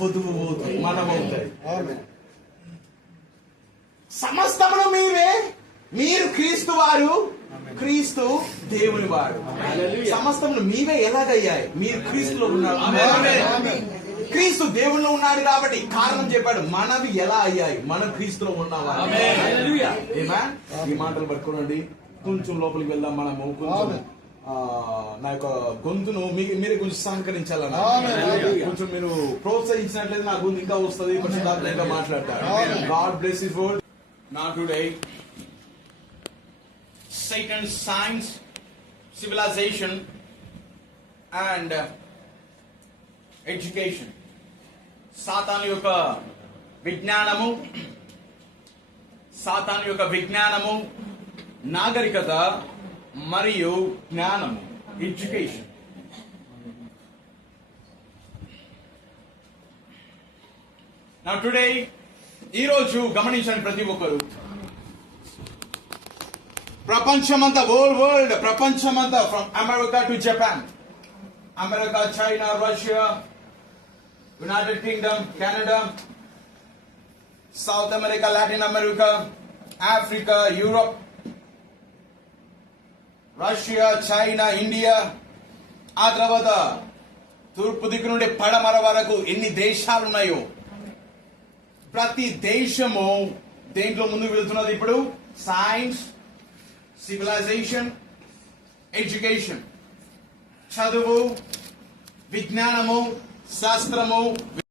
వధువు మనమవుతాయి. సమస్తమును మీవే, మీరు క్రీస్తు వారు, క్రీస్తు దేవుని వారు. సమస్తములు మీవే ఎలాగయ్యాయి? మీరు క్రీస్తులో ఉన్నారు. క్రీస్తు దేవునిలో ఉన్నాడు కాబట్టి కారణం చెప్పాడు. మనవి ఎలా అయ్యాయి? మనం క్రీస్తులో ఉన్నావా? ఈ మాటలు పట్టుకోనండి. కొంచెం లోపలికి వెళ్దాం. మనము కొంచెం నా యొక్క గొంతును మీరే కొంచెం సహకరించాలన్నా, కొంచెం మీరు ప్రోత్సహించినట్లయితే నా గొంతు ఇంకా వస్తుంది, కొంచెం మాట్లాడతారు. God bless his word. Now today, Satan's science, civilization and education. సాతాను యొక్క విజ్ఞానము, నాగరికత మరియు జ్ఞానము, ఎడ్యుకేషన్. Now today, ఈ రోజు గమనించండి ప్రతి ఒక్కరు, ప్రపంచమంతా, వరల్డ్ ప్రపంచమంతా, from America to Japan, America, China, Russia, United Kingdom, Canada, south America, Latin America, Africa, Europe, Russia, China, India, ఆ తర్వాత తూర్పు దిక్కు నుండి పడమర వరకు ఎన్ని దేశాలు ఉన్నాయో, ప్రతి దేశము దేంట్లో ముందుకు వెళ్తున్నది ఇప్పుడు? Science, civilization, education. చదువు, విజ్ఞానము, శాస్త్రము.